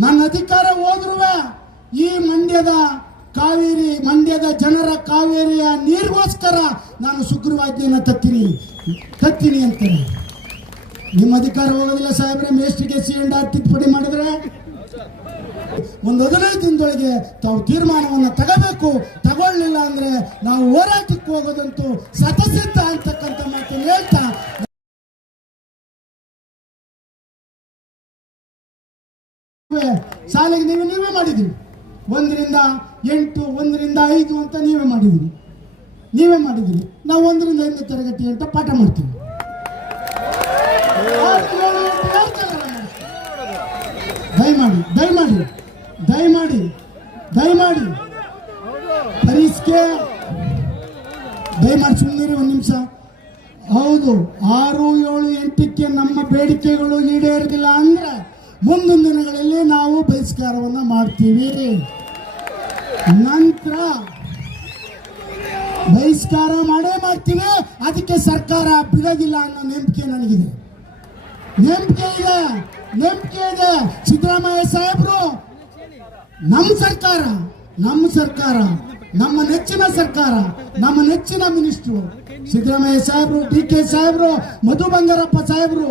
ನನ್ನ ಅಧಿಕಾರ ಹೋದ್ರೂ ಈ ಮಂಡ್ಯದ ಜನರ ಕಾವೇರಿಯ ನೀರಿಗೋಸ್ಕರ ನಾನು ಸುಗ್ರೀವಾಜ್ಞೆಯನ್ನು ತತ್ತೀನಿ ಅಂತಾರೆ. ನಿಮ್ಮ ಅಧಿಕಾರ ಹೋಗೋದಿಲ್ಲ ಸಾಹೇಬ್ರೆ. ಮೇಸ್ಟ್ರಿಗೆ CNR ತಿದ್ದುಪಡಿ ಮಾಡಿದ್ರೆ ಒಂದು 15 ದಿನದೊಳಗೆ ತಾವು ತೀರ್ಮಾನವನ್ನು ತಗೋಬೇಕು. ತಗೊಳ್ಳಿಲ್ಲ ಅಂದ್ರೆ ನಾವು ಹೋರಾಟಕ್ಕೆ ಹೋಗೋದಂತೂ ಸತಸಿದ್ಧ ಅಂತಕ್ಕಂಥ ಮಾತನ್ನು ಹೇಳ್ತಾ ಶಾಲೆಗೆ ನೀವೇ ಮಾಡಿದ್ರಿ. 1 ರಿಂದ 8, 1 ರಿಂದ 5 ಅಂತ ನೀವೇ ಮಾಡಿದ್ರಿ. ನಾವು 1 ರಿಂದ 5ನೇ ತರಗತಿ ಅಂತ ಪಾಠ ಮಾಡ್ತೀವಿ. ದಯಮಾಡಿ ಪರೀಕ್ಷೆ ದಯಮಾಡಿ ಸುಮ್ಮನೆ 1 ನಿಮಿಷ. ಹೌದು, 6, 7, 8ಕ್ಕೆ ನಮ್ಮ ಬೇಡಿಕೆಗಳು ಈಡೇರಿಲ್ಲ ಅಂದ್ರೆ ಮುಂದಿನ ದಿನಗಳಲ್ಲಿ ನಾವು ಬಹಿಷ್ಕಾರವನ್ನು ಮಾಡ್ತೀವಿ. ನಂತರ ಬಹಿಷ್ಕಾರ ಮಾಡ್ತೀವಿ. ಅದಕ್ಕೆ ಸರ್ಕಾರ ಬಿಡೋದಿಲ್ಲ ಅನ್ನೋ ನಂಬಿಕೆ ನನಗಿದೆ. ನಂಬಿಕೆ ಇದೆ. ಸಿದ್ದರಾಮಯ್ಯ ಸಾಹೇಬರು ನಮ್ಮ ಸರ್ಕಾರ ನಮ್ಮ ನೆಚ್ಚಿನ ಸರ್ಕಾರ, ನಮ್ಮ ನೆಚ್ಚಿನ ಮಿನಿಸ್ಟ್ರು ಸಿದ್ದರಾಮಯ್ಯ ಸಾಹೇಬರು, DK ಸಾಹೇಬರು, ಮಧು ಬಂಗಾರಪ್ಪ ಸಾಹೇಬರು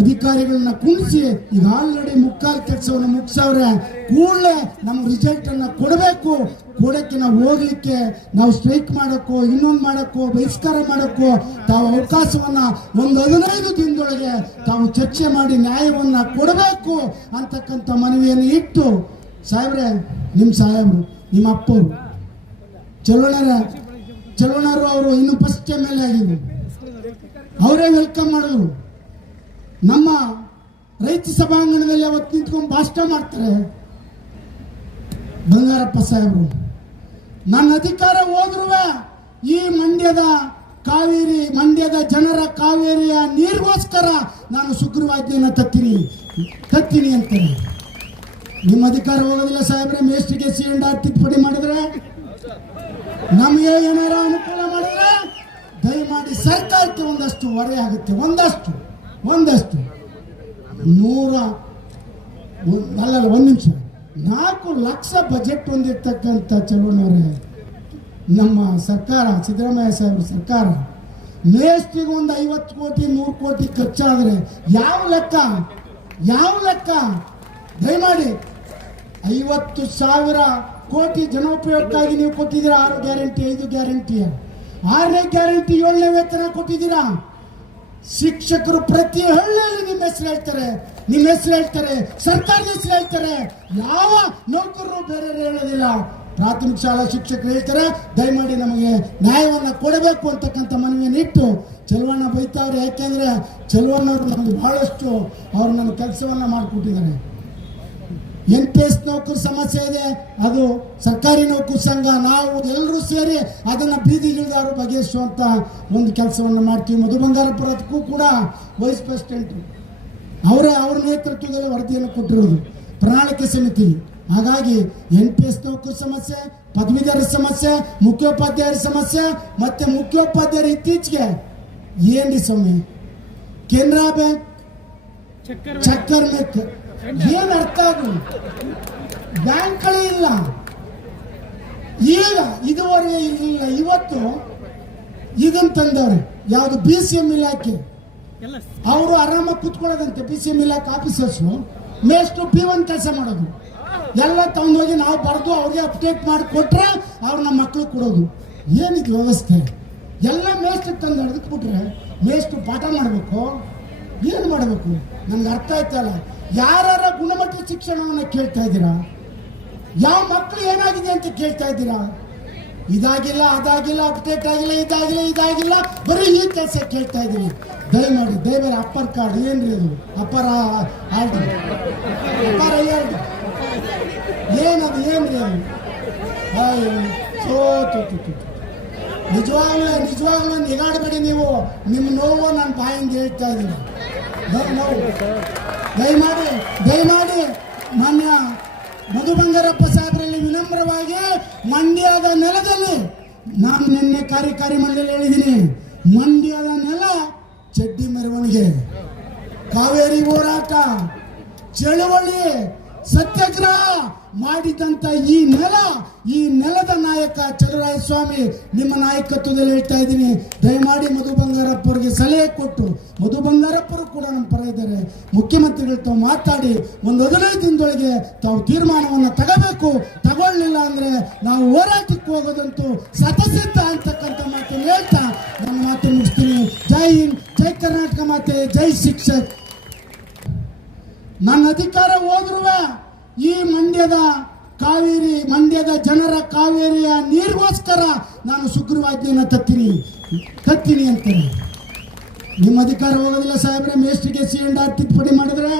ಅಧಿಕಾರಿಗಳನ್ನ ಕುಣಿಸಿ ಈಗ ಆಲ್ರೆಡಿ ಮುಕ್ಕಾಲು ಕೆಲಸವನ್ನು ಮುಗಿಸವ್ರೆ. ಕೂಡಲೇ ನಮ್ಮ ರಿಸಲ್ಟ್ ಅನ್ನ ಕೊಡಬೇಕು. ಕೊಡಕ್ಕೆ ನಾವು ಹೋಗ್ಲಿಕ್ಕೆ, ನಾವು ಸ್ಟ್ರೈಕ್ ಮಾಡೋಕ್ಕೋ, ಇನ್ನೊಂದು ಮಾಡೋಕ್ಕೋ, ಬಹಿಷ್ಕಾರ ಮಾಡೋಕ್ಕೋ ತಾವು ಅವಕಾಶವನ್ನ ಒಂದು 15 ದಿನದೊಳಗೆ ತಾವು ಚರ್ಚೆ ಮಾಡಿ ನ್ಯಾಯವನ್ನ ಕೊಡಬೇಕು ಅಂತಕ್ಕಂಥ ಮನವಿಯನ್ನು ಇಟ್ಟು, ಸಾಹೇಬ್ರೆ ನಿಮ್ಮ ಸಾಹೇಬರು, ನಿಮ್ಮ ಅಪ್ಪರು ಚಲೋಣರು ಅವರು ಇನ್ನು ಫಸ್ಟ್ MLA ಆಗಿದ್ರು. ಅವರೇ ವೆಲ್ಕಮ್ ಮಾಡಿದ್ರು. ನಮ್ಮ ರೈತ ಸಭಾಂಗಣದಲ್ಲಿ ಅವತ್ತು ನಿಂತ್ಕೊಂಡು ಭಾಷಣ ಮಾಡ್ತಾರೆ ಬಂಗಾರಪ್ಪ ಸಾಹೇಬರು. ನನ್ನ ಅಧಿಕಾರ ಹೋದ್ರೂ ಈ ಮಂಡ್ಯದ ಜನರ ಕಾವೇರಿಯ ನೀರಿಗೋಸ್ಕರ ನಾನು ಸುಗ್ರೀವಾಜ್ಞೆಯನ್ನು ತತ್ತೀನಿ ಅಂತಾರೆ. ನಿಮ್ಮ ಅಧಿಕಾರ ಹೋಗೋದಿಲ್ಲ ಸಾಹೇಬ್ರೆ. ಮೇಸ್ಟ್ರಿಗೆ CNR ತಿದ್ದುಪಡಿ ಮಾಡಿದ್ರೆ, ನಮಗೆ ಏನಾರ ಅನುಕೂಲ ಮಾಡಿದ್ರೆ ದಯಮಾಡಿ ಸರ್ಕಾರಕ್ಕೆ ಒಂದಷ್ಟು ಹೊರೆ ಆಗುತ್ತೆ. ಒಂದಷ್ಟು 1 ನಿಮಿಷ. 4 ಲಕ್ಷ ಬಜೆಟ್ ಹೊಂದಿರ್ತಕ್ಕಂಥ ಚಲೋಣವರೇ ನಮ್ಮ ಸರ್ಕಾರ, ಸಿದ್ದರಾಮಯ್ಯ ಸಾಹೇಬ್ರ ಸರ್ಕಾರ. ಮೇಸ್ಟಿಗೆ ಒಂದು 50 ಕೋಟಿ 100 ಕೋಟಿ ಖರ್ಚಾದ್ರೆ ಯಾವ ಲೆಕ್ಕ? ದಯಮಾಡಿ 50,000 ಕೋಟಿ ಜನೋಪಯೋಗಕ್ಕಾಗಿ ನೀವು ಕೊಟ್ಟಿದ್ದೀರಾ. 6 ಗ್ಯಾರಂಟಿ, 5 ಗ್ಯಾರಂಟಿ, 6ನೇ ಗ್ಯಾರಂಟಿ 7ನೇ ವೇತನ ಕೊಟ್ಟಿದ್ದೀರಾ. ಶಿಕ್ಷಕರು ಪ್ರತಿ ಹಳ್ಳಿಯಲ್ಲಿ ನಿಮ್ಮ ಹೆಸರು ಹೇಳ್ತಾರೆ, ಸರ್ಕಾರದ ಹೆಸರು ಹೇಳ್ತಾರೆ. ಯಾವ ನೌಕರರು ಬೇರೆ ಹೇಳೋದಿಲ್ಲ. ಪ್ರಾಥಮಿಕ ಶಾಲಾ ಶಿಕ್ಷಕರು ಹೇಳ್ತಾರೆ ದಯಮಾಡಿ ನಮಗೆ ನ್ಯಾಯವನ್ನು ಕೊಡಬೇಕು ಅಂತಕ್ಕಂಥ ಮನವಿಯನ್ನು ಇಟ್ಟು ಚೆಲುವಣ್ಣ ಬೈತಾವ್ರೆ. ಯಾಕೆಂದ್ರೆ ಚೆಲುವಣ್ಣವರು ನಮಗೆ ಬಹಳಷ್ಟು ಅವರು ನನ್ನ ಕೆಲಸವನ್ನ ಮಾಡಿಕೊಟ್ಟಿದ್ದಾರೆ. NPS ನೌಕರ ಸಮಸ್ಯೆ ಇದೆ, ಅದು ಸರ್ಕಾರಿ ನೌಕರ ಸಂಘ, ನಾವು ಎಲ್ಲರೂ ಸೇರಿ ಅದನ್ನು ಬೀದಿಗಿಳಿದವರು ಬಗೆಹರಿಸುವಂತ ಒಂದು ಕೆಲಸವನ್ನು ಮಾಡ್ತೀವಿ. ಮಧು ಬಂಗಾರಪುರಕ್ಕೂ ಕೂಡ ವೈಸ್ ಪ್ರೆಸಿಡೆಂಟ್ ಅವರ ನೇತೃತ್ವದಲ್ಲಿ ವರದಿಯನ್ನು ಕೊಟ್ಟಿರೋದು ಪ್ರಣಾಳಿಕೆ ಸಮಿತಿ. ಹಾಗಾಗಿ NPS ನೌಕರ ಸಮಸ್ಯೆ, ಪದವೀಧರ ಸಮಸ್ಯೆ, ಮುಖ್ಯೋಪಾಧ್ಯಾಯರ ಸಮಸ್ಯೆ, ಮತ್ತೆ ಮುಖ್ಯೋಪಾಧ್ಯಾಯರು ಇತ್ತೀಚೆಗೆ ಏನ್ರಿ ಸ್ವಾಮಿ ಕೆನರಾ ಬ್ಯಾಂಕ್ ಚಕ್ಕರ್ ಮೆಕ್ ಏನ್ ಅರ್ಥ ಆಗ ಬ್ಯಾಂಕ್ಗಳೇ ಇಲ್ಲ. ಈಗ ಇದುವರೆಗೆ ಇಲ್ಲ. ಇವತ್ತು ಇದನ್ನ ತಂದವ್ರೆ ಯಾವುದು BCM ಇಲಾಖೆ, ಅವರು ಆರಾಮಾಗಿ ಕೂತ್ಕೊಳ್ಳೋದಂತೆ. BCM ಇಲಾಖೆ ಆಫೀಸರ್ಸು ಮೇಷ್ಟು P1 ಕೆಲಸ ಮಾಡೋದು ಎಲ್ಲ ತಗೊಂಡೋಗಿ ನಾವು ಬರೆದು ಅವ್ರಿಗೆ ಅಪ್ಡೇಟ್ ಮಾಡಿ ಕೊಟ್ರೆ ಅವ್ರು ನಮ್ಮ ಮಕ್ಕಳು ಕೊಡೋದು. ಏನಿದು ವ್ಯವಸ್ಥೆ? ಎಲ್ಲ ಮೇಷ್ಟು ತಂದು ಹಿಡಿದು ಬಿಟ್ರೆ ಮೇಷ್ಟು ಪಾಠ ಮಾಡಬೇಕು, ಏನು ಮಾಡಬೇಕು ನನ್ಗೆ ಅರ್ಥ ಆಯ್ತಲ್ಲ. ಯಾರ ಗುಣಮಟ್ಟದ ಶಿಕ್ಷಣವನ್ನು ಕೇಳ್ತಾ ಇದ್ದೀರಾ? ಯಾವ ಮಕ್ಕಳು ಏನಾಗಿದೆ ಅಂತ ಕೇಳ್ತಾ ಇದ್ದೀರಾ? ಇದಾಗಿಲ್ಲ, ಅದಾಗಿಲ್ಲ, ಅಪ್ಡೇಟ್ ಆಗಿಲ್ಲ, ಇದಾಗಿಲ್ಲ, ಬರೀ ಈ ಕೆಲಸ ಕೇಳ್ತಾ ಇದ್ದೀನಿ. ದಯಮಾಡಿ ಅಪ್ಪರ್ ಕಾರ್ಡ್ ಏನ್ರಿ ಅದು? ಅಪ್ಪರ್ ಐಆರ್ಡಿ ಏನದು? ಏನ್ರಿ ಅದು? ನಿಜವಾಗ್ಲೂ ನಿಗಾಡಬೇಡಿ ನೀವು. ನಿಮ್ಮ ನೋವು ನಾನು ಬಾಯಿಂದ ಹೇಳ್ತಾ ಇದ್ದೀನಿ. ದಯಮಾಡಿ ಮಾನ್ಯ ಮಧು ಬಂಗಾರಪ್ಪ ಸಾಹೇಬರಲ್ಲಿ ವಿನಮ್ರವಾಗಿ ಮಂಡ್ಯದ ನೆಲದಲ್ಲಿ, ನಾನು ನಿನ್ನೆ ಕಾರ್ಯಕಾರಿ ಮಂಡಳಿ ಹೇಳಿದ್ದೀನಿ, ಮಂಡ್ಯದ ನೆಲ ಚಡ್ಡಿ ಮೆರವಣಿಗೆ, ಕಾವೇರಿ ಹೋರಾಟ, ಚಳವಳಿ ಸತ್ಯಾಗ್ರಹ ಮಾಡಿದಂತ ಈ ನೆಲದ ನಾಯಕ ಚಲುವರಾಯ ಸ್ವಾಮಿ ನಿಮ್ಮ ನಾಯಕತ್ವದಲ್ಲಿ ಹೇಳ್ತಾ ಇದ್ದೀನಿ. ದಯಮಾಡಿ ಮಧು ಬಂಗಾರಪ್ಪ ಅವರಿಗೆ ಸಲಹೆ ಕೊಟ್ಟು, ಮಧು ಬಂಗಾರಪ್ಪರು ಕೂಡ ನಮ್ಮ ಪರ ಇದ್ದಾರೆ, ಮುಖ್ಯಮಂತ್ರಿಗಳು ತಾವು ಮಾತಾಡಿ ಒಂದು 15 ದಿನದೊಳಗೆ ತಾವು ತೀರ್ಮಾನವನ್ನು ತಗೋಬೇಕು. ತಗೊಳ್ಳಿಲ್ಲ ಅಂದ್ರೆ ನಾವು ಹೋರಾಟಕ್ಕೆ ಹೋಗೋದಂತೂ ಸತಸಿದ್ಧ ಅಂತಕ್ಕಂಥ ಮಾತನ್ನು ಹೇಳ್ತಾ ನನ್ನ ಮಾತು ಮುಗಿಸ್ತೀನಿ. ಜೈ ಹಿಂದ್, ಜೈ ಕರ್ನಾಟಕ ಮಾತೆ, ಜೈ ಶಿಕ್ಷಕ್. ನನ್ನ ಅಧಿಕಾರ ಹೋದ್ರೂ ಈ ಮಂಡ್ಯದ ಜನರ ಕಾವೇರಿಯ ನೀರಿಗೋಸ್ಕರ ನಾನು ಸುಗ್ರೀವಾಜ್ಞೆಯನ್ನು ತತ್ತೀನಿ ಅಂತೀನಿ. ನಿಮ್ಮ ಅಧಿಕಾರ ಹೋಗೋದಿಲ್ಲ ಸಾಹೇಬ್ರೆ. ಮೇಸ್ಟ್ರಿಗೆ C&R ತಿದ್ದುಪಡಿ ಮಾಡಿದ್ರೆ